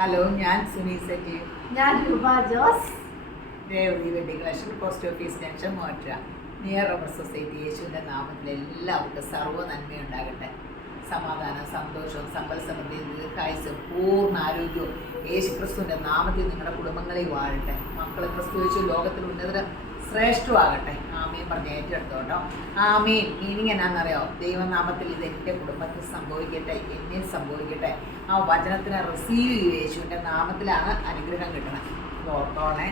Hello, ഞാൻ സുനി സജീവ്. ഞാൻ Roopa Jose. Devathi wedding collection, post office junction, Motra, near rubber society. യേശുവിൻ്റെ നാമത്തിൽ എല്ലാവർക്കും സർവ്വ നന്മയുണ്ടാകട്ടെ. സമാധാനം, സന്തോഷവും, സമ്പൽ സമൃദ്ധിയും, ദീർഘായുസ്സും, പൂർണ്ണ ആരോഗ്യവും യേശു ക്രിസ്തുവിൻ്റെ നാമത്തിൽ നിങ്ങളുടെ കുടുംബങ്ങളിൽ വാഴട്ടെ. മക്കൾ ക്രിസ്തു യേശു ലോകത്തിൽ ഉന്നതര ശ്രേഷ്ഠമാകട്ടെ. ആമീൻ പറഞ്ഞ് ഏറ്റെടുത്തോട്ടോ. ആമീൻ മീനിങ് എന്നാണെന്നറിയോ? ദൈവനാമത്തിൽ ഇത് എൻ്റെ കുടുംബത്തിൽ സംഭവിക്കട്ടെ, എന്നിൽ സംഭവിക്കട്ടെ. ആ വചനത്തിനെ റിസീവ് ചെയ്യൂ. യേശുവിൻ്റെ നാമത്തിലാണ് അനുഗ്രഹം കിട്ടണം. ഓർത്തോണേ.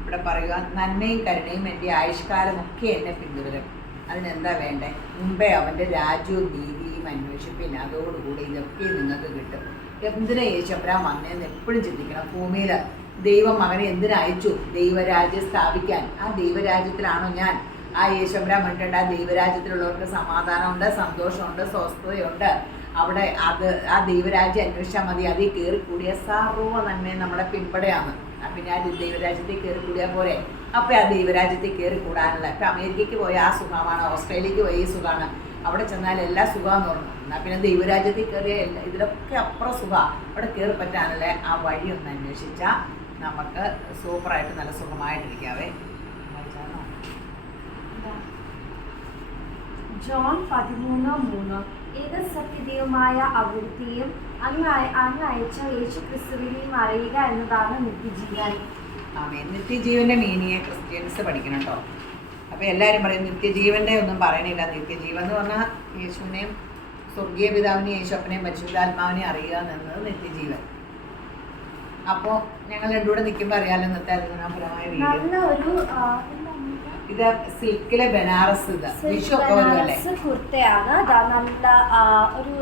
ഇവിടെ പറയുക, നന്മയും കരുണയും എൻ്റെ ആയുഷ്കാലമൊക്കെ എന്നെ പിന്തുടരും. അതിനെന്താ വേണ്ടേ? മുമ്പേ അവൻ്റെ രാജ്യവും നീതിയും അന്വേഷിപ്പില്ല, അതോടുകൂടി ഇതൊക്കെ നിങ്ങൾക്ക് കിട്ടും. എന്തിനാ യേശുബ്രാൻ വന്നതെന്ന് എപ്പോഴും ചിന്തിക്കണം. ഭൂമിയിൽ ദൈവം മകനെ എന്തിനയച്ചു? ദൈവരാജ്യം സ്ഥാപിക്കാൻ. ആ ദൈവരാജ്യത്തിലാണോ ഞാൻ? ആ യേശുബ്രാൻ വേണ്ടിയിട്ട് ആ ദൈവരാജ്യത്തിലുള്ളവർക്ക് സമാധാനമുണ്ട്, സന്തോഷമുണ്ട്, സ്വസ്ഥതയുണ്ട്. അവിടെ ആ ദൈവരാജ്യം അന്വേഷിച്ചാൽ മതി. അതിൽ കയറിക്കൂടിയ സർവ്വ നന്മയും നമ്മുടെ പിൻപടയാണ്. പിന്നെ ആ ദൈവരാജ്യത്തിൽ കയറിക്കൂടിയാൽ പോരെ. അപ്പോൾ ആ ദൈവരാജ്യത്തിൽ കയറിക്കൂടാനുള്ള ഇപ്പം അമേരിക്കയ്ക്ക് പോയ ആ സുഖമാണ്, ഓസ്ട്രേലിയക്ക് പോയ ഈ സുഖമാണ്, അവിടെ ചെന്നാൽ എല്ലാ സുഖമെന്ന് പറഞ്ഞു. എന്നാൽ പിന്നെ ദൈവരാജ്യത്തിൽ കയറിയ ഇതിലൊക്കെ അപ്പുറം സുഖമാണ്. അവിടെ കയറി പറ്റാനുള്ള ആ വഴി ഒന്ന് അന്വേഷിച്ചാൽ നമുക്ക് സൂപ്പറായിട്ട് നല്ല സുഖമായിട്ടിരിക്കാവേ. ജോൺ 13:3 ഏത് സത്യതയുമായ അവിടുത്തെയും അങ്ങ് അയച്ച യേശു ക്രിസ്തുവിനെയും അറിയുക എന്നതാണ് നിത്യജീവൻ. ആമേൻ. നിത്യജീവൻ്റെ മീനിങ് ക്രിസ്ത്യൻസ് പഠിക്കണം കേട്ടോ. അപ്പോൾ എല്ലാവരും പറയും നിത്യജീവൻ്റെ ഒന്നും പറയണില്ല. നിത്യജീവൻ എന്ന് പറഞ്ഞാൽ യേശുവിനെയും സ്വർഗീയ പിതാവിനെയും യേശുപ്പനെയും പരിശുദ്ധാത്മാവിനെയും അറിയുക എന്നത് നിത്യജീവൻ. അപ്പോൾ ഞങ്ങൾ രണ്ടുകൂടെ നിൽക്കുമ്പോൾ അറിയാമല്ലോ ഇന്നത്തെ അതിഗുണപരമായ വീഡിയോ. ഇത് സിൽക്കിലെ ബനാറസ് കുർത്തയാണ്. നല്ല ഒരു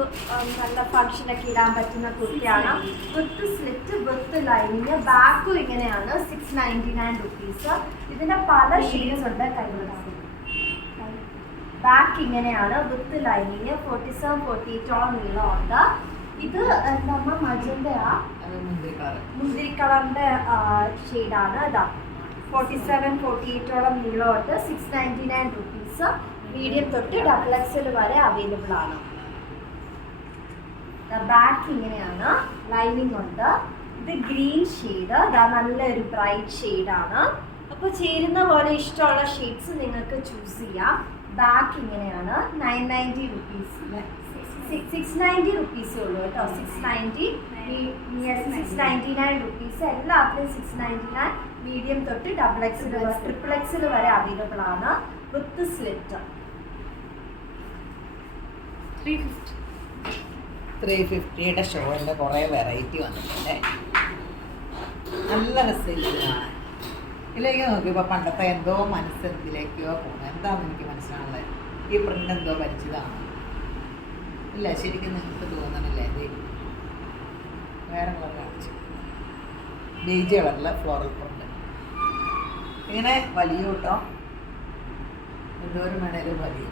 നല്ല ഫംഗ്ഷനൊക്കെ ഇടാൻ പറ്റുന്ന കുർത്തയാണ്. വിത്ത് സ്ലിറ്റ്, വിത്ത് ലൈനിങ്. ബാക്കും ഇങ്ങനെയാണ്. 699 റുപ്പീസ്. ഇതിന്റെ പല ഷെയ്ഡ്സ് ഉണ്ട്. കൈവിടാണ്. ബാക്ക് ഇങ്ങനെയാണ് വിത്ത് ലൈനിങ്. 47-48 നീളമുണ്ട്. ഇത് എന്താ മജന്തയാ, മുന്തിരി കളറിന്റെ ഷെയ്ഡാണ്. ഇതാ 47-48 നീളമുണ്ട്. 699 റുപ്പീസ്. മീഡിയം തൊട്ട് XXL വരെ അവൈലബിൾ ആണ്. ബാക്ക് ഇങ്ങനെയാണ്. ലൈനിങ് ഉണ്ട്. ഇത് ഗ്രീൻ ഷെയ്ഡ്. നല്ലൊരു ബ്രൈറ്റ് ഷെയ്ഡാണ്. അപ്പോൾ ചേരുന്ന പോലെ ഇഷ്ടമുള്ള ഷെയ്ഡ്സ് നിങ്ങൾക്ക് ചൂസ് ചെയ്യാം. ബാക്ക് ഇങ്ങനെയാണ്. 990 റുപ്പീസ്. 690 റുപ്പീസേ ഉള്ളൂ കേട്ടോ. 699 റുപ്പീസ്. എല്ലാത്തിലും 699. മീഡിയം തൊട്ട് XXL വരെ അവൈലബിൾ ആണ്. വിത്ത് സ്ലിറ്റ്. 350യുടെ ഷോളിൻ്റെ കുറേ വെറൈറ്റി വന്നിട്ടുണ്ട്. നല്ല രസമാണ്. ഇതിലേക്ക് നോക്കിയപ്പോൾ പണ്ടത്തെ എന്തോ മനസ്സിലേക്കോ പോകുന്നത് എന്താണെന്ന് എനിക്ക് മനസ്സിലാവുന്നത്. ഈ പ്രിൻ്റ് എന്തോ പരിചിതമാണ്. ഇല്ല, ശരിക്കും നിങ്ങൾക്ക് തോന്നണില്ലേ? ഇത് വേറെ കളർ കാണിച്ചു. ബേജ് കളറിലെ ഫ്ലോറൽ പ്രിൻ്റ്. ഇങ്ങനെ വലിയ കേട്ടോ, എന്തോരം വേണേലും വലിയ.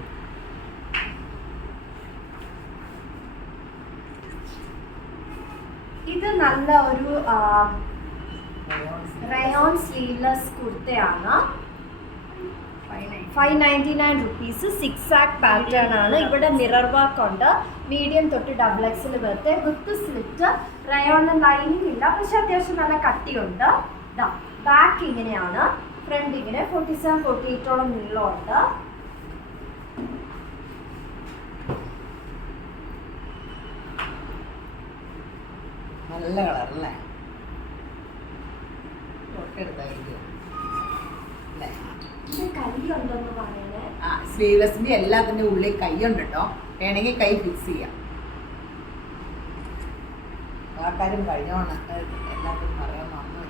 ഇത് നല്ല ഒരു റയോൺ സ്ലീവ്ലെസ് കുർത്തയാണ്. 599 റുപ്പീസ്. 6 പാറ്റേൺ ആണ്. ഇവിടെ മിറർ വർക്ക് ഉണ്ട്. മീഡിയം തൊട്ട് XXL വരെ വിത്ത് സ്ലിറ്റ്. റയോൺ ലൈനിങ് ഇല്ല, പക്ഷെ അത്യാവശ്യം നല്ല കട്ടിയുണ്ട്. ബാക്ക് ഇങ്ങനെയാണ്. ഫ്രണ്ട് ഇങ്ങനെ 47-48 നീളമുണ്ട്. നല്ല കളറല്ലേ? തൊട്ടെടുത്തായിരിക്കും അല്ലേ? കൈയുണ്ടെന്ന് പറയണേ. സ്ലീവ്ലെസിന്റെ എല്ലാത്തിൻ്റെ ഉള്ളിൽ കൈയുണ്ട് കേട്ടോ. വേണമെങ്കിൽ കൈ ഫിക്സ് ചെയ്യാം. ആൾക്കാരും കഴിഞ്ഞോണം എല്ലാത്തിനും പറയാൻ വന്നു.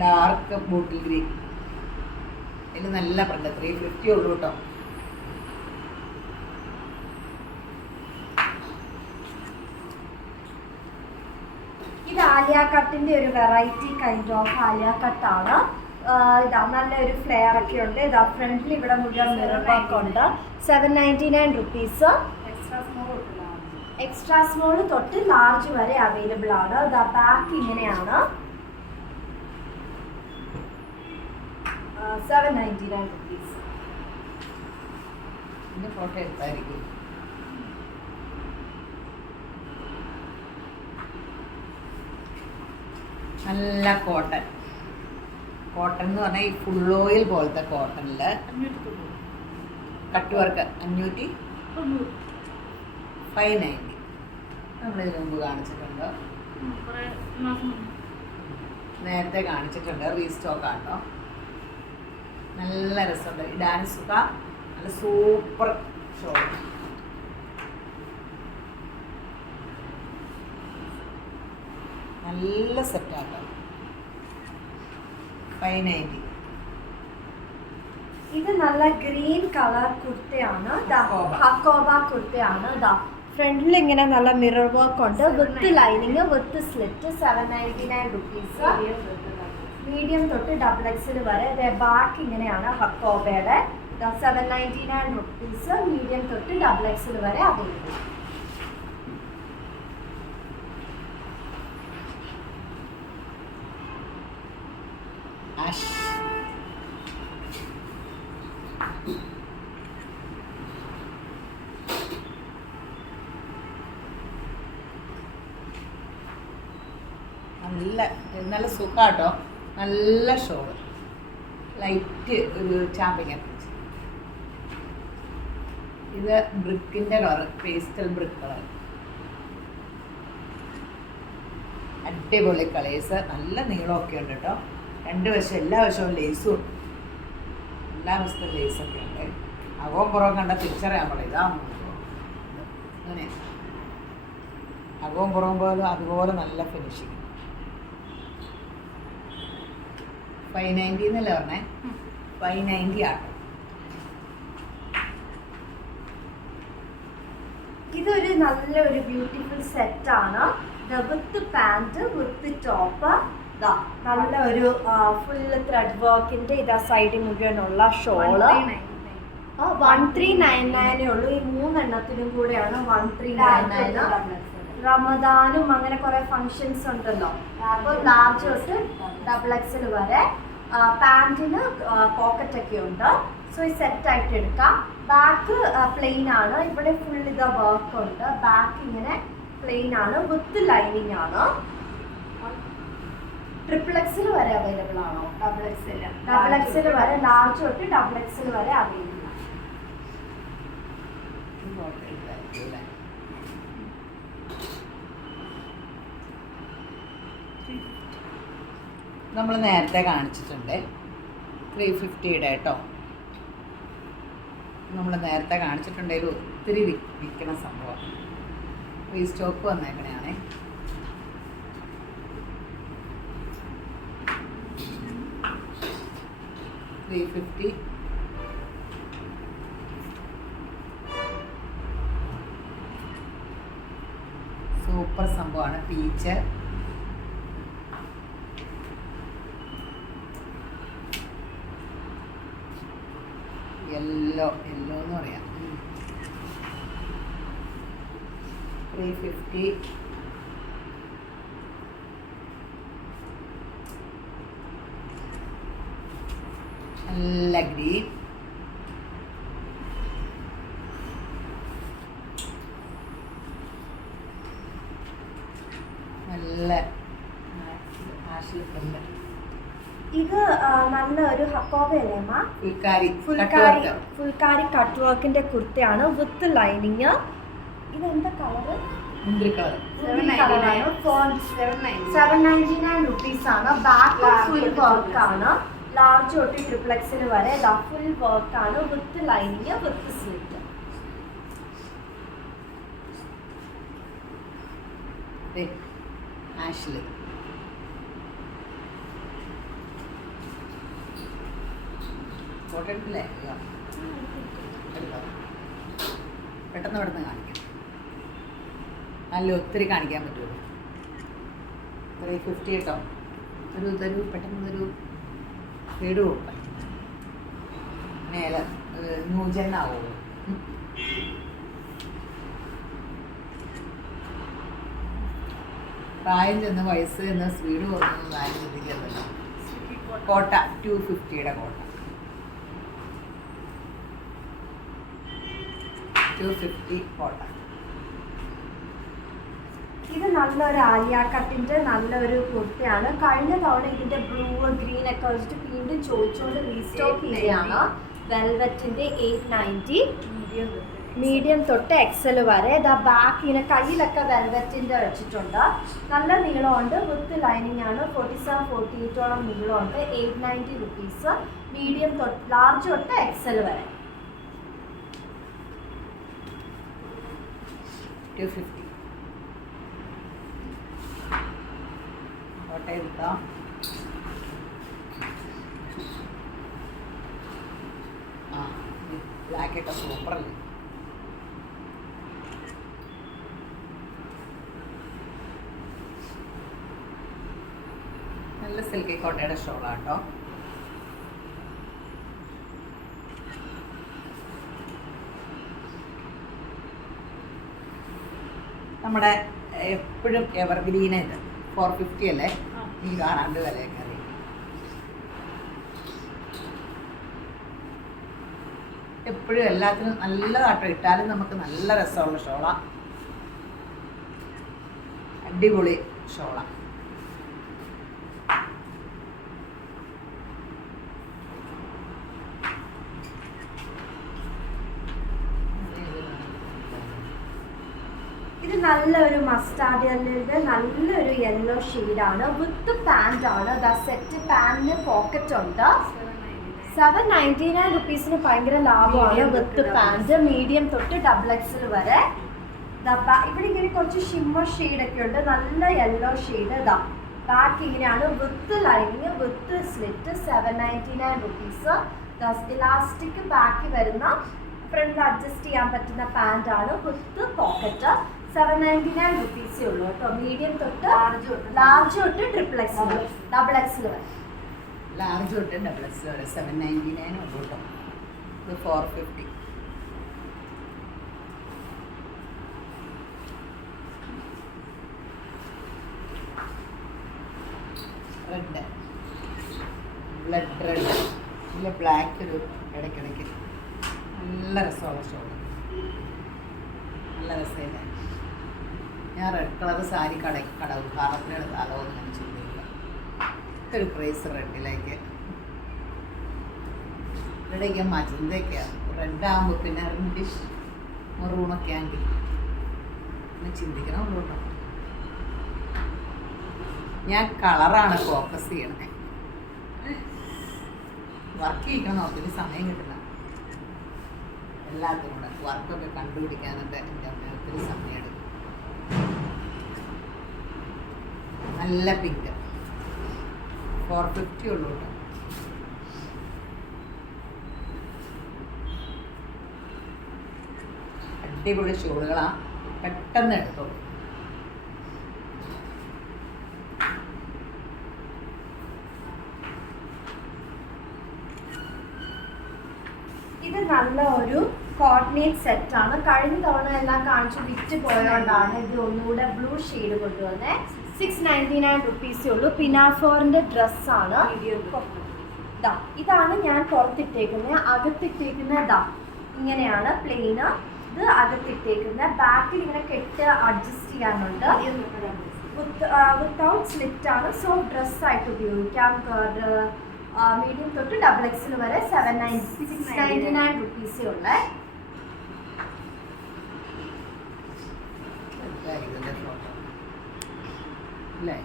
Dark bottle green. ഇതിൽ നല്ല പ്രിന്റ്. 350 ഉള്ളൂ കേട്ടോ. ഇത് ആലിയ കട്ടിന്റെ ഒരു വെറൈറ്റി കൈൻഡ് ഓഫ് ആലിയ കട്ടാണ്. ഇതാ നല്ലൊരു ഫ്ലെയർ ഒക്കെ ഉണ്ട്. ഇതാ ഫ്രണ്ടിൽ ഇവിടെ മുഴുവൻ മിറർ വർക്ക് ഉണ്ട്. 799 റുപ്പീസ്. എക്സ്ട്രാ സ്മോൾ തൊട്ട് ലാർജ് വരെ അവൈലബിൾ ആണ്. ഇതാ ബാക്ക് ഇങ്ങനെയാണ്. 799 rupees. ഇതിൻ്റെ ഫോട്ടോ എടുത്തായിരിക്കും. നല്ല കോട്ടൺ. കോട്ടൺ എന്ന് പറഞ്ഞാൽ ഈ ഫുൾ ഓയിൽ പോലത്തെ കോട്ടണിൽ കട്ട് വർക്ക് 590. നമ്മളിതിന് മുമ്പ് കാണിച്ചിട്ടുണ്ട്, നേരത്തെ കാണിച്ചിട്ടുണ്ട്. റീസ്റ്റോക്ക് ആട്ടോ. നല്ല രസമുണ്ട്, ഇടാൻ സുഖ. നല്ല സൂപ്പർ ഷോൾ. നല്ല സെറ്റാട്ടോ. 590. ഇത് നല്ല ഗ്രീൻ കളർ കുർത്തയാണ്. ഹക്കോബ. ഹക്കോബ കുർത്തയാണ്. ഫ്രണ്ടിൽ ഇങ്ങനെ നല്ല മിറർ വർക്ക് ഉണ്ട്, വിത്ത് lining with slit. 799 rupees. Medium തൊട്ട് XXL വരെ. ബാക്ക് ഇങ്ങനെയാണ് ഹക്കോബയുടെ. 799 റുപ്പീസ്. മീഡിയം തൊട്ട് XXL വരെ അവൈലബിൾ. ആഷ്. നല്ല സുഖാട്ടോ. നല്ല ഷോള്, ലൈറ്റ് ഒരു ചാമ്പിങ്. ഇത് ബ്രിക്കിൻ്റെ കളർ, പേസ്റ്റൽ ബ്രിക്ക് കളർ. അടിപൊളി കളേഴ്സ്. നല്ല നീളമൊക്കെ ഉണ്ട് കേട്ടോ. രണ്ട് വശം, എല്ലാ വശവും ലേസും ഉണ്ട്. എല്ലാ വശത്തും ലേസൊക്കെ ഉണ്ട്. അകവും പുറവും കണ്ട തിരിച്ചറിയാൻ പറയും ഇതാ അങ്ങനെ. അകവും പുറവും പോലും അതുപോലെ നല്ല ഫിനിഷിങ്. 590 എന്നല്ലേ പറഞ്ഞേ? 590 ആട്ടോ. ഇതൊരു നല്ലൊരു ബ്യൂട്ടിഫുൾ സെറ്റാണ്. വിത്ത് പാൻറ് വിത്ത് ടോപ്പ്. നല്ല ഒരു ഫുള്ള് ത്രെഡ് വർക്കിന്റെ ഇതാ സൈഡിൽ മുഴുവനുള്ള ഷോള്. 1399 ഉള്ളൂ. ഈ 3 എണ്ണത്തിനും കൂടെയാണ് 1399. റമദാനും അങ്ങനെ കുറെ ഫങ്ഷൻസ് ഉണ്ടല്ലോ. അപ്പോൾ ലാർജ് തൊട്ട് XXL വരെ. പാൻറ്റിന് പോക്കറ്റ് ഒക്കെ ഉണ്ട്. സോ ഈ സെറ്റ് ആയിട്ട് എടുക്കാം. ബാക്ക് പ്ലെയിൻ ആണ്. ഇവിടെ ഫുൾ ഇതാ വർക്ക് ഉണ്ട്. ബാക്ക് ഇങ്ങനെ പ്ലെയിൻ ആണ്, വിത്ത് ലൈനിങ് ആണ്. XXL വരെ അവൈലബിൾ ആണോ? XXL വരെ. ലാർജ് തൊട്ട് XXL വരെ അവൈലബിൾ ആണ്. നമ്മൾ നേരത്തെ കാണിച്ചിട്ടുണ്ട് 350യുടെ കേട്ടോ. നമ്മൾ നേരത്തെ കാണിച്ചിട്ടുണ്ടെങ്കിൽ ഒത്തിരി വിൽക്കണ സംഭവം. റീസ്റ്റോക്ക് വന്നേക്കണയാണേ. $350. സൂപ്പർ സംഭവമാണ്. പീച്ച്, യെല്ലോ എന്ന് പറയാം. 350. നല്ല ഗ്രീൻ. നല്ല ആഷിലുണ്ട്. ഇത് നല്ല ഒരു ഹക്കോബയല്ലേ അമ്മ? ഫുൾക്കാരി കട്ട് വർക്കിന്റെ കുർത്തയാണ് വിത്ത് ലൈനിങ്. ഇതെന്താ കളറ്? മുന്തിരി കളർ. 799 റുപ്പീസ് ആണ്. ബാക്ക് ഫുൾ വർക്ക് ആണ്. ലാർജ് തൊട്ട് XXL വരെ ഫുൾ വർക്ക് ആണ്, വിത്ത് ലൈനിങ് വിത്ത് സ്ലിറ്റ്. ആഷില് ഫോട്ടോ എടുക്കില്ലേ? പെട്ടെന്ന് പെട്ടെന്ന് കാണിക്കാം. നല്ല ഒത്തിരി കാണിക്കാൻ പറ്റുള്ളൂ. 350 കേട്ടോ. തരൂ പെട്ടെന്ന് തരൂ. ഇടൂ. മേലെ നൂജന്നാവുള്ളൂ. പ്രായം ചെന്ന് വയസ്സ് ചെന്ന് സ്പീഡ് കുറഞ്ഞൊന്നും ആരും ചിന്തിക്കുന്നില്ല. കോട്ട 250യുടെ കോട്ട. 250 കോട്ടൺ. ഇത് നല്ലൊരു ആലിയ കട്ടിന്റെ നല്ലൊരു കുർത്തയാണ്. കഴിഞ്ഞ തവണ ഇതിന്റെ ബ്ലൂ ഗ്രീൻ ഒക്കെ വെച്ചിട്ട് വീണ്ടും ചോദിച്ചുകൊണ്ട് റീസ്റ്റോക്ക് ചെയ്യുകയാണ്. വെൽവെറ്റിന്റെ 890 മീഡിയം തൊട്ട് എക്സൽ വരെ. ഇതാ ബാക്ക് ഇങ്ങനെ കയ്യിലൊക്കെ വെൽവെറ്റിന്റെ വെച്ചിട്ടുണ്ട്. നല്ല നീളമുണ്ട്, വിത്ത് ലൈനിങ് ആണ്. 47-48ഓളം നീളമുണ്ട്. 890 റുപ്പീസ്. മീഡിയം തൊട്ട് ലാർജ് തൊട്ട് എക്സൽ വരെ. 250 കോട്ട എടുക്കാം. ആ ബ്ലാക്ക് ഒക്കെ സൂപ്പറല്ലേ. നല്ല സിൽക്കി കോട്ടയുടെ ഷോളാട്ടോ. നമ്മുടെ എപ്പോഴും എവർഗ്രീൻ ഇത് 450 അല്ലേ, നീ കാണാണ്ട് വിലയൊക്കെ അറിയാം. എപ്പോഴും എല്ലാത്തിനും നല്ലതാട്ടോ, ഇട്ടാലും നമുക്ക് നല്ല രസമുള്ള ഷോള, അടിപൊളി ഷോള. ഇത് നല്ലൊരു മസ്റ്റാർഡ് യെല്ലോയുടെ നല്ലൊരു യെല്ലോ ഷെയ്ഡാണ്. വിത്ത് പാൻ്റ് ആണ്. ദ സെറ്റ് പാൻറ്റിന് പോക്കറ്റ് ഉണ്ട്. 799 റുപ്പീസിന് ഭയങ്കര ലാഭമാണ്. വിത്ത് പാൻറ് മീഡിയം തൊട്ട് XXL വരെ. ഇവിടെ ഇങ്ങനെ കുറച്ച് ഷിമ്മർ ഷെയ്ഡൊക്കെ ഉണ്ട്. നല്ല യെല്ലോ ഷെയ്ഡ്. ഇതാ ബാക്ക് ഇങ്ങനെയാണ്. വിത്ത് lining with slit. 799 rupees. Elastic back വരുന്ന ഫ്രണ്ട് അഡ്ജസ്റ്റ് ചെയ്യാൻ പറ്റുന്ന പാൻ്റ് ആണ്. വിത്ത് പോക്കറ്റ്. 799 റുപ്പീസേ ഉള്ളൂ കേട്ടോ. മീഡിയം തൊട്ട് ലാർജ് തൊട്ട് XXL വരെ. ലാർജ് തൊട്ട് XXL വരെ 799 ഉള്ളൂ കേട്ടോ. ഇത് 450. റെഡ്, ബ്ലഡ് റെഡ്, ഇല്ല ബ്ലാക്ക് ഒരു ഇടയ്ക്കിടയ്ക്ക് നല്ല രസമുള്ള ഷോള്. നല്ല രസമില്ലേ. ഞാൻ റെഡ് കളർ സാരി കട ഉദ്ഘാടനത്തിന് എടുത്താലോ എന്ന് ഞാൻ ചിന്തിക്കുക. ഒരു പ്രൈസ് റെഡിലേക്ക് ഇവിടേക്ക് മജന്തയൊക്കെയാണ്. റെഡാകുമ്പോൾ പിന്നെ റെഡിഷ് മെറൂണൊക്കെ ആണെങ്കിൽ ഒന്ന് ചിന്തിക്കണം കേട്ടോ. ഞാൻ കളറാണ് ഫോക്കസ് ചെയ്യണേ. വർക്ക് ചെയ്യിക്കണം നോക്കി സമയം കിട്ടില്ല. എല്ലാത്തിനും കൂടെ വർക്കൊക്കെ കണ്ടുപിടിക്കാനൊക്കെ എൻ്റെ അമ്മ ഒത്തിരി സമയം എടുക്കും. നല്ല പിങ്ക് 450 ഉള്ളൂ കേട്ടോ. അടിപൊളി ഷോളുകളാണ്, പെട്ടെന്ന് എടുത്തോളൂ. ഇത് നല്ല ഒരു കോർഡിനേറ്റ് സെറ്റാണ്. കഴിഞ്ഞ തവണ എല്ലാം കാണിച്ച് വിറ്റ് പോയതുകൊണ്ടാണ് ഇത് ഒന്നുകൂടെ ബ്ലൂ ഷെയ്ഡ് കൊണ്ടുവന്നത്. 699 റുപ്പീസേ ഉള്ളൂ. പിനാഫോറിൻ്റെ ഡ്രസ്സാണ്. ഇതാണ് ഞാൻ പുറത്തിട്ടേക്കുന്നത്. അകത്തിട്ടേക്കുന്ന ഇങ്ങനെയാണ് പ്ലെയിന്. ഇത് അകത്തിട്ടേക്കുന്നത്. ബാക്കിൽ ഇങ്ങനെ കെട്ട് അഡ്ജസ്റ്റ് ചെയ്യാനുണ്ട്. വിത്തൗട്ട് സ്ലിറ്റ് ആണ്. സോ ഡ്രസ്സായിട്ട് ഉപയോഗിക്കാം. മീഡിയം തൊട്ട് XXL വരെ 699 റുപ്പീസേ ഉള്ളേ. അല്ലേ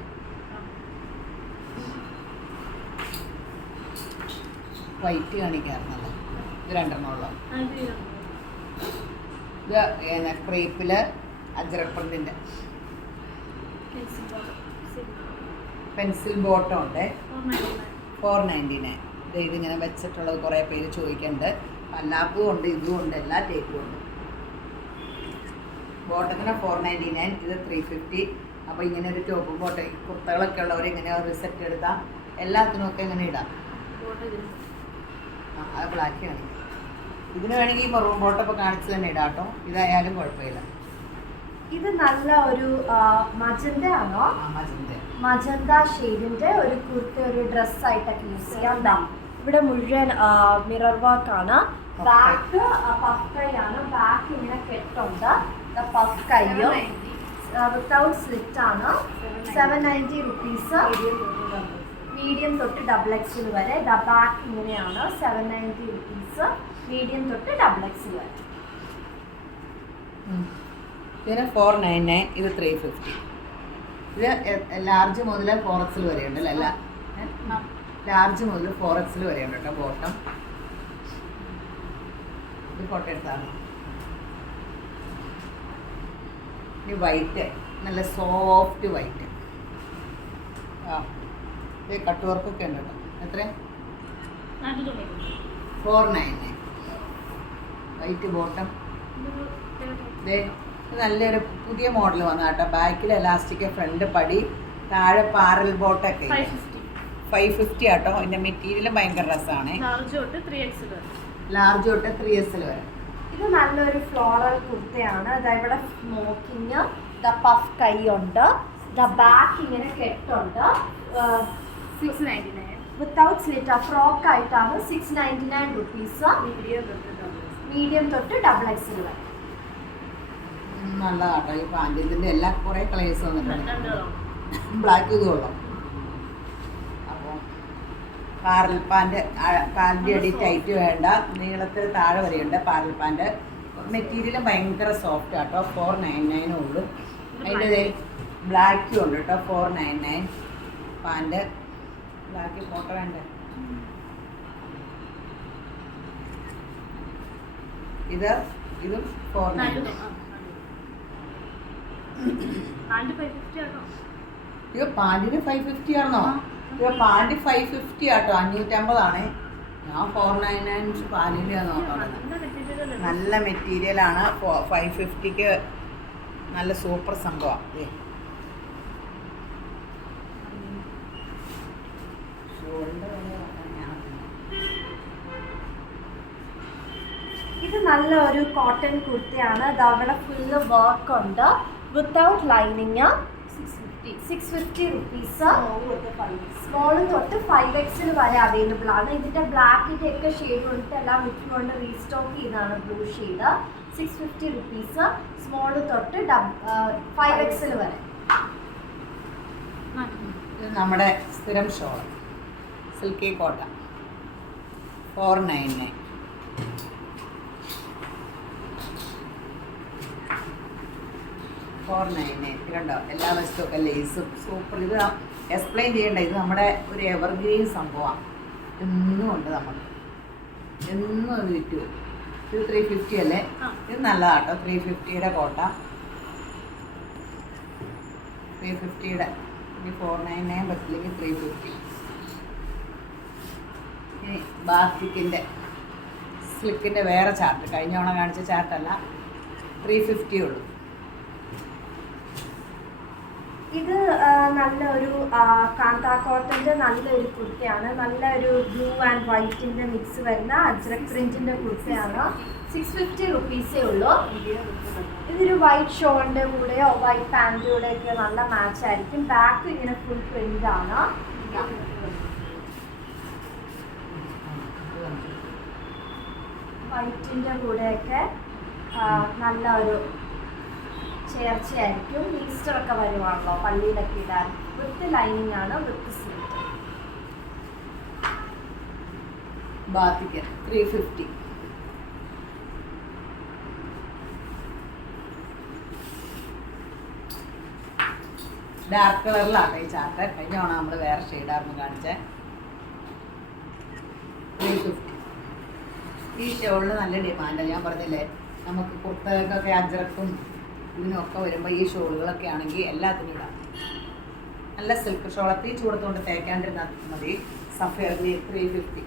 വൈറ്റ് കാണിക്കാറുണ്ടല്ലോ. ഇത് രണ്ടെണ്ണമുള്ള ഇത് ക്രേപ്പില് അജ്രപ്രിന്റിന്റെ പെൻസിൽ ബോട്ടം ഉണ്ട്. 499. ഇതിങ്ങനെ വെച്ചിട്ടുള്ളത് കുറേ പേര് ചോദിക്കുന്നുണ്ട്. പല്ലാപ്പും ഉണ്ട്, ഇതും ഉണ്ട്, എല്ലാ ടൈപ്പും ഉണ്ട്. ബോട്ടത്തിന് 499, ഇത് 350. അപ്പോൾ ഇങ്ങനെ ഒരു ടോപ്പ് ബോട്ടം കുർത്തകളൊക്കെ ഉള്ളവർ ഇങ്ങനെ ഒരു സെറ്റ് എടുത്താൽ എല്ലാത്തിനും ഒക്കെ ഇങ്ങനെ ഇടാം. അത് ബ്ലാക്ക് കാണിക്കും. ഇതിന് വേണമെങ്കിൽ മെറൂൺ ബോട്ടം കാണിച്ച് തന്നെ ഇടാം കേട്ടോ. ഇതായാലും കുഴപ്പമില്ല. ഇത് നല്ല ഒരു മജന്ത ആണോ? മജന്ത ഷെയ്ഡിന്റെ ഒരു കുർത്ത, ഒരു ഡ്രസ്സായിട്ടൊക്കെ യൂസ് ചെയ്യാം. ഇവിടെ മുഴുവൻ മിറർ വർക്കാണ്. ബാക്ക് പഫ് കൈ ആണ്. ബാക്ക് ഇങ്ങനെ കെട്ടുണ്ട്. പഫ് കൈയും വിത്തൗട്ട് സ്ലിറ്റ് ആണ്. 790 റുപ്പീസ്. മീഡിയം തൊട്ട് XXL വരെ. ബാക്ക് ഇങ്ങനെയാണ്. 790 റുപ്പീസ്. മീഡിയം തൊട്ട് XXL വരെ. ഇതിന് 499, ഇത് 350. ഇത് ലാർജ് മുതൽ 4XL വരെ ഉണ്ടല്ലോ. അല്ല, ലാർജ് മുതൽ 4XL വരെ ഉണ്ട് കേട്ടോ ബോട്ടം. ഇത് ഫോട്ടോ എടുത്താണ്. ഇത് വൈറ്റ്, നല്ല സോഫ്റ്റ് വൈറ്റ്. ആ, ഇത് കട്ട് വർക്കൊക്കെ ഉണ്ട് കേട്ടോ. എത്ര? 499. White bottom. ഇത് നല്ലൊരു പുതിയ മോഡൽ വന്ന കേട്ടോ. ബാക്കിൽ എലാസ്റ്റിക്, ഫ്രണ്ട് പടി, താഴെ പാരൽ ബോട്ടൊക്കെ. 550 ആട്ടോ. അതിന്റെ മെറ്റീരിയൽ ഭയങ്കര രസമാണ്. ലാർജ് തൊട്ട് 3XL വരെ. ഇത് നല്ലൊരു ഫ്ലോറൽ കുർത്തയാണ്. ഇവിടെ സ്മോക്കിങ്, പഫ് കൈ ഉണ്ട്. ബാക്ക് ഇങ്ങനെ കെട്ടുണ്ട്. 699 വിത്തൗട്ട് സ്ലിറ്റ്. ഫ്രോക്ക് ആയിട്ടാണ്. 699 റുപ്പീസ്. മീഡിയം തൊട്ട് XXL വരെ. നല്ലതാട്ടോ ഈ പാൻറ്. ഇതിന്റെ എല്ലാ കുറെ കളേഴ്സ് വന്നിട്ടുണ്ട്. ബ്ലാക്ക് ഇത് കൊള്ളാം. അപ്പോൾ പാരൽ പാൻറ്, കാലിൻ്റെ അടി ടൈറ്റ് വേണ്ട, നീളത്തിൽ താഴെ വരെയുണ്ട് പാരൽ പാൻറ്. മെറ്റീരിയൽ ഭയങ്കര സോഫ്റ്റ് ആട്ടോ. 499 ഉള്ളൂ. അതിൻ്റെ ബ്ലാക്കും ഉണ്ട് കേട്ടോ. 499 പാൻറ്. ബ്ലാക്ക് ഫോട്ടോ വേണ്ടേ? ഇതും 499. ഇത് പാൻറ്റിന് 550 ആണോ? ഇത് പാൻറ് 550 ആട്ടോ. 550 ആണ്. ഞാൻ 499 പാൻറ്റിൻ്റെ നോക്കുന്നത്. നല്ല മെറ്റീരിയലാണ്. 550ക്ക് നല്ല സൂപ്പർ സംഭവമാണ്. ഇത് നല്ല ഒരു കോട്ടൺ കുർത്തയാണ്. അവിടെ ഫുള്ള് വർക്ക് ഉണ്ട്. Without lining. 650 റുപ്പീസ്. സ്മോളും തൊട്ട് 5XL വരെ അവൈലബിൾ ആണ്. ഇതിന്റെ ബ്ലാക്കിന്റെ ഒക്കെ ഷെയ്ഡ് കൊണ്ട് എല്ലാം വിറ്റുകൊണ്ട് റീസ്റ്റോക്ക് ചെയ്താണ് ബ്ലൂ ഷെയ്ഡ്. 650 റുപ്പീസ്. സ്മോള് തൊട്ട് 5XL വരെ. ഇത് നമ്മുടെ സ്ഥിരം ഷോൾ സിൽക്കി കോട്ട. 499. കണ്ടോ? എല്ലാ വശത്തുമൊക്കെ ലേസും സൂപ്പർ. ഇത് എക്സ്പ്ലെയിൻ ചെയ്യേണ്ട. ഇത് നമ്മുടെ ഒരു എവർഗ്രീൻ സംഭവമാണ്. എന്നും ഉണ്ട് നമുക്ക്. എന്നും അത് വിറ്റു. ഇത് 350 അല്ലേ? ഇത് നല്ലതാട്ടോ. 350യുടെ കോട്ട. 350യുടെ. ഇനി 499 പറ്റില്ലെങ്കിൽ 350. ഇനി ബാത്തിക്കിൻ്റെ സ്ലിക്കിൻ്റെ വേറെ ചാർട്ട്. കഴിഞ്ഞ തവണ കാണിച്ച ചാർട്ടല്ല. 350 ഉള്ളൂ. ഇത് നല്ലൊരു കാന്താ കോട്ടന്റെ നല്ലൊരു കുർത്തയാണ്. നല്ലൊരു ബ്ലൂ ആൻഡ് വൈറ്റിന്റെ മിക്സ് വരുന്ന അജ്രക് പ്രിന്റിന്റെ കുർത്തയാണ്. 650 റുപ്പീസേ ഉള്ളൂ. ഇതൊരു വൈറ്റ് ഷോളിന്റെ കൂടെയോ വൈറ്റ് പാൻറ്റിന്റെ കൂടെയൊക്കെ നല്ല മാച്ച് ആയിരിക്കും. ബാക്ക് ഇങ്ങനെ ഫുൾ പ്രിന്റ് ആണ്. വൈറ്റിന്റെ കൂടെയൊക്കെ നല്ല ഒരു ചേർച്ചയായിരിക്കും. ഈസ്റ്റർ ഒക്കെ വരുവാണല്ലോ പള്ളിയിലൊക്കെ ഇടാൻ. വിത്ത് ലൈനിങ് ആണ്. വിത്ത് സ്ലിറ്റ്. ബാത്തിക്ക് 350. ഡാർക്ക് കളറിലാണ് ഈ ചാർട്ട്. കഴിഞ്ഞ തവണ നമ്മൾ വേറെ ഷെയ്ഡായിരുന്നു കാണിച്ചേ. 350. ഈ ഷോളിന് നല്ല ഡിമാൻഡാണ്. ഞാൻ പറഞ്ഞില്ലേ, നമുക്ക് കുർത്തകൾക്കൊക്കെ അജ്രക്കും ഇതിനൊക്കെ വരുമ്പോൾ ഈ ഷോളുകളൊക്കെ ആണെങ്കിൽ എല്ലാത്തിനും ഇടാം. നല്ല സിൽക്ക് ഷോളൊക്കെ ഈ ചൂടത്തുകൊണ്ട് തേക്കാണ്ടിരുന്നാൽ മതി. സഫയറിന് 350.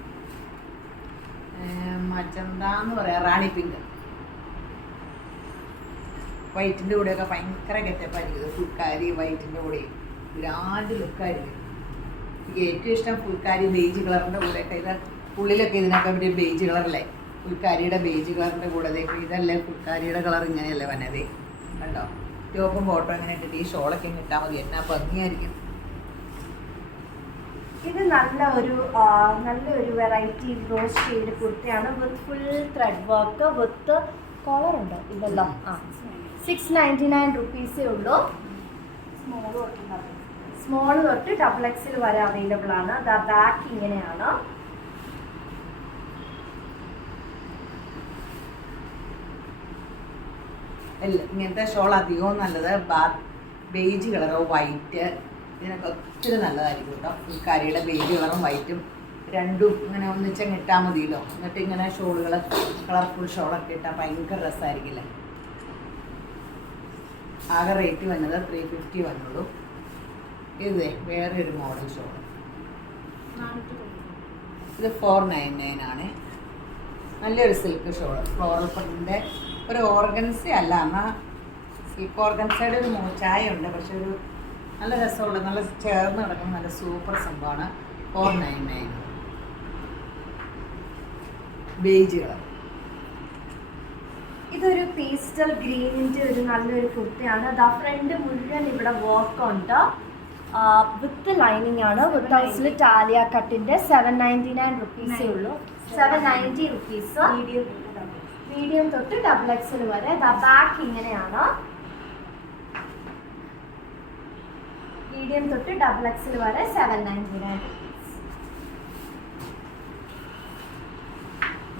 മറ്റെന്താന്ന് പറയാം, റാണി പിങ്ക്. വൈറ്റിൻ്റെ കൂടെയൊക്കെ ഭയങ്കര ഗെറ്റപ്പായിരിക്കും. ഫുൾക്കാരി വൈറ്റിൻ്റെ കൂടെ ഗ്രാൻഡ് ലുക്കായിരിക്കും. എനിക്ക് ഏറ്റവും ഇഷ്ടം ഫുൾക്കാരി ബേജ് കളറിൻ്റെ കൂടെയൊക്കെ. ഇത് ഉള്ളിലൊക്കെ ഇതിനൊക്കെ ഒരു ബേജ് കളറല്ലേ, ഫുൾക്കാരിയുടെ ബേജ് കളറിൻ്റെ കൂടെ. ഇതല്ലേ ഫുൾക്കാരിയുടെ കളർ ഇങ്ങനെയല്ലേ വന്നത്. കണ്ടോ? ടോപ്പും ബോട്ടും എങ്ങനെ ഇട്ടിട്ട് ഈ ഷോളൊക്കെ ഇട്ടാൽ മതി. എന്നാ ഭംഗിയായിരിക്കും. ഇത് നല്ലൊരു വെറൈറ്റി റോസ് ഷെയ്ഡ് കുർത്തയാണ് with full thread work with collar ഉണ്ട് ഇല്ലല്ലോ. 699 റുപ്പീസേ ഉള്ളൂ. സ്മോൾ തൊട്ട് ഡബിൾ എക്സിൽ വരെ അവൈലബിൾ ആണ്. ബാക്ക് ഇങ്ങനെയാണ്. ഇങ്ങനത്തെ ഷോൾ അധികവും നല്ലത് ബേജ് കളറോ വൈറ്റ് ഇതിനൊക്കെ ഒത്തിരി നല്ലതായിരിക്കും കേട്ടോ. ഫുൾക്കാരിയുടെ ബേജ് കളറും വൈറ്റും രണ്ടും ഇങ്ങനെ ഒന്നിച്ചങ്ങ് ഇട്ടാൽ മതിയല്ലോ. എന്നിട്ട് ഇങ്ങനെ ഷോളുകൾ കളർഫുൾ ഷോളൊക്കെ ഇട്ടാൽ ഭയങ്കര രസമായിരിക്കില്ലേ. ആകെ റേറ്റ് വന്നത് 350 വന്നുള്ളൂ. ഇത് വേറെ ഒരു മോഡൽ ഷോൾ, ഇത് 499 ആണ്. നല്ലൊരു സിൽക്ക് ഷോൾ, ഫ്ലോറൽ പ്രിന്റിൻ്റെ ഒരു ഓർഗൻസ അല്ല, എന്നാൽ സിൽക്ക് ഓർഗൻസയുടെ ഒരു മോച്ചായ ഉണ്ട്. പക്ഷെ ഒരു നല്ല രസമുള്ള നല്ല ചേർന്ന് കിടക്കുന്ന നല്ല സൂപ്പർ സംഭവമാണ്. 499 ബേജ് കളർ. ഇതൊരു പേസ്റ്റൽ ഗ്രീനിൻ്റെ ഒരു നല്ലൊരു കുർത്തയാണ്. ഫ്രണ്ട് മുഴുവൻ ഇവിടെ വർക്ക് ഉണ്ട്. വിത്ത് ലൈനിങ് ആണ്. വിത്ത് ഹൗസിൽ ടാലിയ കട്ടിൻ്റെ 799 റുപ്പീസേ ഉള്ളൂ. 790 റുപ്പീസ്. മീഡിയം തൊട്ട് ഡബിൾ എക്സൽ വരെ. ബാക്ക് ഇങ്ങനെയാണ്. മീഡിയം തൊട്ട് ഡബിൾ എക്സൽ വരെ 799 റുപ്പീസ്.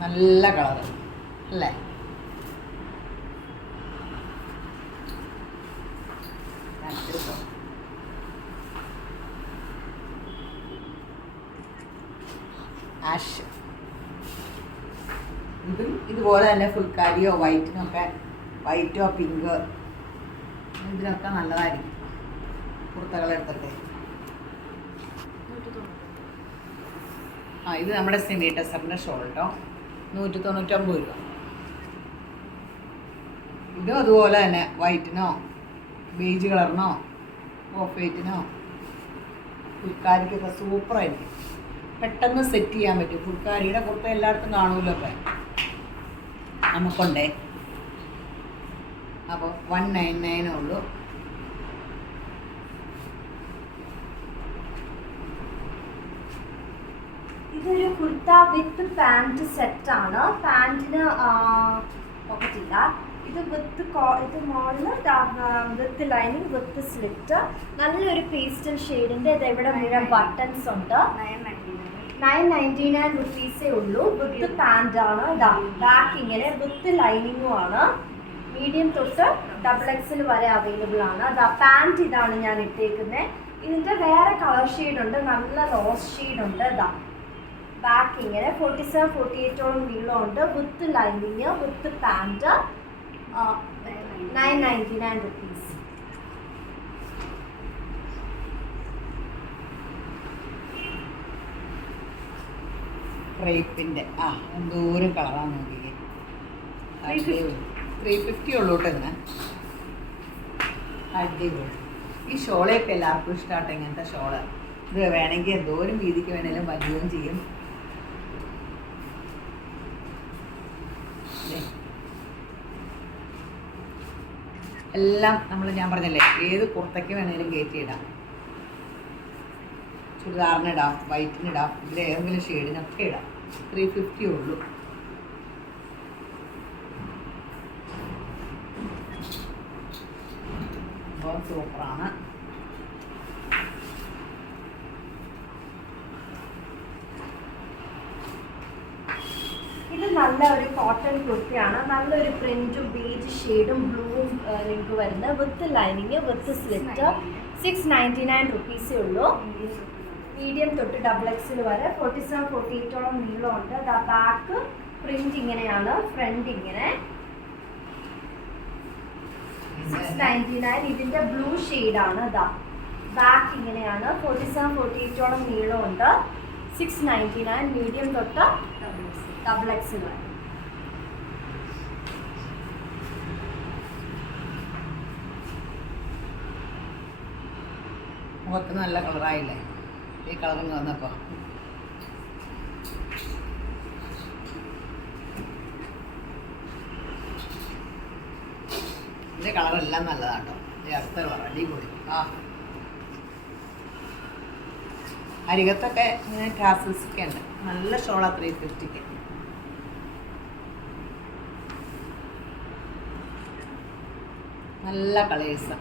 നല്ല കളർ അല്ലേ. ആഷ് ഇതും ഇതുപോലെ തന്നെ ഫുൾക്കാരിയോ വൈറ്റിനൊക്കെ, വൈറ്റോ പിങ്ക് ഇതിനൊക്കെ നല്ലതായിരിക്കും കുർത്തകൾ എടുത്തിട്ട്. ഇത് നമ്മുടെ സെമി ടെസറിൻ്റെ ഷോൾ കേട്ടോ, 199 രൂപ. ഇതും അതുപോലെ തന്നെ വൈറ്റിനോ ബേജ് കളറിനോ ഓഫ് വൈറ്റിനോ ഫുൾക്കാരിക്കൊക്കെ സൂപ്പറായിരിക്കും. പെട്ടെന്ന് സെറ്റ് ചെയ്യാൻ പറ്റും. ഫുൾക്കാരിയുടെ കുർത്ത എല്ലായിടത്തും കാണുമല്ലോ. ഒക്കെ നമുക്കുണ്ടേ. അപ്പോൾ 199 ഉള്ളൂ. ഇതൊരു കുർത്ത വിത്ത് പാൻറ് സെറ്റാണ്. പാൻറ്റിന് പോക്കറ്റില്ല. ഇത് ഇത് മോളിൽ വിത്ത് ലൈനിങ് വിത്ത് സ്ലിറ്റ്. നല്ലൊരു പേസ്റ്റൽ ഷെയ്ഡിൻ്റെ. ഇത് ഇവിടെ മുഴുവൻ ബട്ടൺസ് ഉണ്ട്. 999 റുപ്പീസേ ഉള്ളൂ. വിത്ത് പാൻറ് ആണ്. ബാക്ക് ഇങ്ങനെ വിത്ത് ലൈനിങ്ങും ആണ്. മീഡിയം തൊട്ട് ഡബിൾ എക്സിൽ വരെ അവൈലബിൾ ആണ്. പാൻറ് ഇതാണ് ഞാൻ ഇട്ടേക്കുന്നത്. ഇതിൻ്റെ വേറെ കളർ ഷെയ്ഡ് ഉണ്ട്. നല്ല റോസ് ഷെയ്ഡ് ഉണ്ട്. ബാക്ക് ഇങ്ങനെ 47-48ഓളം നീളമുണ്ട്. With lining with pant. 999 rupees. ക്രേപ്പിൻ്റെ എന്തോരം കളറാണ് നോക്കിയേ. 350 ഉള്ളൂ കേട്ടോ ഇതിന്. അടിപൊളി. ഈ ഷോളയൊക്കെ എല്ലാവർക്കും ഇഷ്ടമാട്ടെ ഇങ്ങനത്തെ ഷോള്. ഇത് വേണമെങ്കിൽ എന്തോരം വീതിക്ക് വേണേലും വലിയതും ചെയ്യും. എല്ലാം ഞാൻ പറഞ്ഞല്ലേ, ഏത് കുർത്തയ്ക്ക് വേണേലും കയറ്റിയിടാം. ചുരിദാറിനിടാം, വൈറ്റിനിടാം, ഇതിൽ ഏതെങ്കിലും ഷെയ്ഡിനൊക്കെ ഇടാം. 350 ഉള്ളൂ. അപ്പോൾ സൂപ്പറാണ്. ഇത് നല്ല ഒരു കോട്ടൺ കുർത്തിയാണ്. നല്ലൊരു പ്രിന്റും ബേജ് ഷെയ്ഡും ബ്ലൂവും ലിങ്ക് വരുന്നത്. വിത്ത് ലൈനിങ് വിത്ത് സ്ലിറ്റ്. 699 റുപ്പീസേ ഉള്ളൂ. മീഡിയം തൊട്ട് ഡബിൾ എക്സിൽ വരെ. 47-48ഓളം നീളമുണ്ട്. ബാക്ക് പ്രിന്റ് ഇങ്ങനെയാണ്. ഫ്രണ്ട് ഇങ്ങനെ 699. ഇതിന്റെ ബ്ലൂ ഷെയ്ഡാണ്. ബാക്ക് ഇങ്ങനെയാണ്. 47-48ഓളം നീളമുണ്ട്. 699. മീഡിയം തൊട്ട് ഡബിൾ എക്സിൽ വരെ. മുഖത്ത് നല്ല കളറായില്ലേ ഈ കളറിന് വന്നപ്പോൾ. ഇതിൻ്റെ കളറെല്ലാം നല്ലതാട്ടോ. ഈ അടുത്ത കളർ അടിപൊളി. അരികത്തൊക്കെ ഇങ്ങനെ ടാസൽസ് ഒക്കെ ഉണ്ട്. നല്ല ഷോളാ 350. നല്ല കളേഴ്സ്.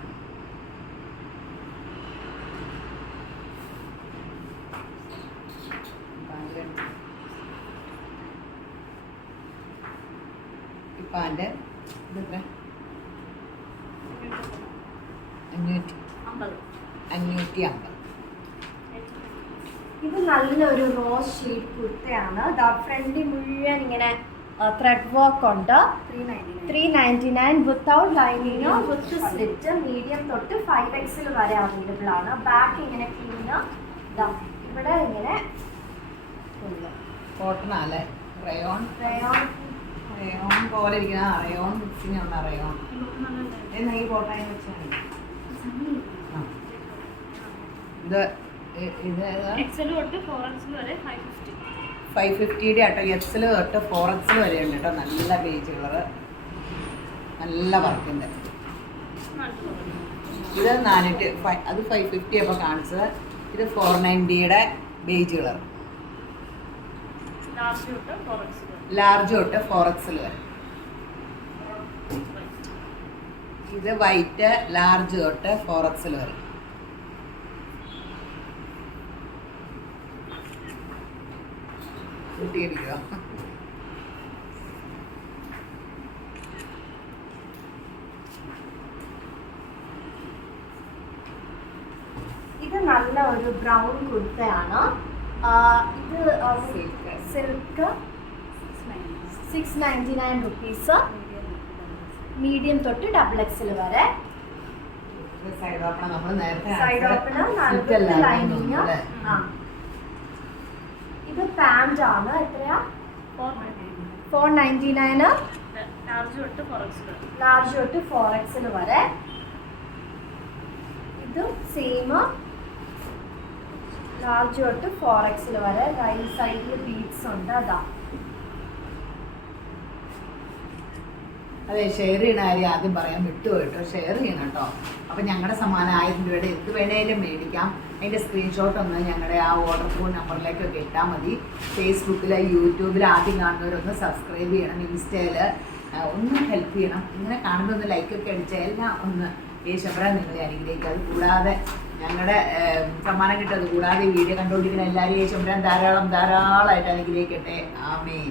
ഇപ്പാൻ്റെ ഇതെത്ര 550. ഇത് നല്ലൊരു റോസ് ഷെയ്ഡ് കുർത്തയാണ്. ഫ്രണ്ടിൽ മുഴുവൻ ഇങ്ങനെ ത്രെഡ് വർക്ക് ഉണ്ട്. 399 without lining with slit. Medium തൊട്ട് 5XL വരെ അവൈലബിൾ ആണ്. ബാക്ക് ഇങ്ങനെ ക്ലീന് ഇവിടെ ഇങ്ങനെ കോട്ടൺ അല്ലേ? റയോൺ പോലെ ഇരിക്കുന്ന റയോൺ മിക്സിങ് ഉണ്ട്. റയോൺ എന്നാ ഈ കോട്ടൺ വെച്ചാണ് ഇത് 550 ആട്ടോ. എക്സൽ തൊട്ട് 4XL വരെ ഉണ്ട് കേട്ടോ. നല്ല ബേജ് കളറ്, നല്ല വർക്കിൻ്റെ. ഇത് 400, അത് 550 അപ്പോൾ കാണിച്ചത്. ഇത് 490 ബേജ് കളർ. ലാർജ് തൊട്ട് 4XL വരെ. ഇത് വൈറ്റ് ലാർജ് തൊട്ട് 4XL വരെ. കിട്ടിയിരിക്കുക. ഇത് നല്ല ഒരു ബ്രൗൺ കുർത്തയാണ്. ഇത് സിൽക്ക് 699 റുപ്പീസ്. മീഡിയം തൊട്ട് XXL വരെ. സൈഡ് ഓപ്പൺ നമ്മൾ നേരത്തെ സൈഡ് ഓപ്പൺ ലൈനിങ്. ഇത് പാന്റ് ആണ്. എത്രയാ? 499. ലാർജ് തൊട്ട് 4XL വരെ. ഇത് സെയിം ലാർജ് തൊട്ട് 4XL വരെ. റൈറ്റ് സൈഡിൽ ബീഡ്സ് ഉണ്ട്. അതാ അതെ, ഷെയർ ചെയ്യണ കാര്യം ആദ്യം പറയാൻ വിട്ടുപോയിട്ടോ. ഷെയർ ചെയ്യണം കേട്ടോ. അപ്പം ഞങ്ങളുടെ സമ്മാനം 1000 രൂപയുടെ എന്ത് വേണേലും മേടിക്കാം. അതിൻ്റെ സ്ക്രീൻഷോട്ട് ഒന്ന് ഞങ്ങളുടെ ആ ഓർഡർ ഫോൺ നമ്പറിലേക്കൊക്കെ ഇട്ടാൽ മതി. ഫേസ്ബുക്കിൽ യൂട്യൂബിൽ ആദ്യം കാണുന്നവരൊന്ന് സബ്സ്ക്രൈബ് ചെയ്യണം. ഇൻസ്റ്റയിൽ ഒന്ന് ഹെൽപ്പ് ചെയ്യണം. ഇങ്ങനെ കാണുമ്പോൾ ഒന്ന് ലൈക്കൊക്കെ അടിച്ചാൽ എല്ലാം ഒന്ന് യേശുബ്രാൻ നിങ്ങളെ അനുഗ്രഹിക്കുക. അത് കൂടാതെ ഞങ്ങളുടെ സമ്മാനം കിട്ടുന്നത് കൂടാതെ ഈ വീഡിയോ കണ്ടുകൊണ്ടിരിക്കുന്ന എല്ലാവരും യേശുബ്രാൻ ധാരാളമായിട്ട് അനുഗ്രഹിക്കട്ടെ. ആമേൻ.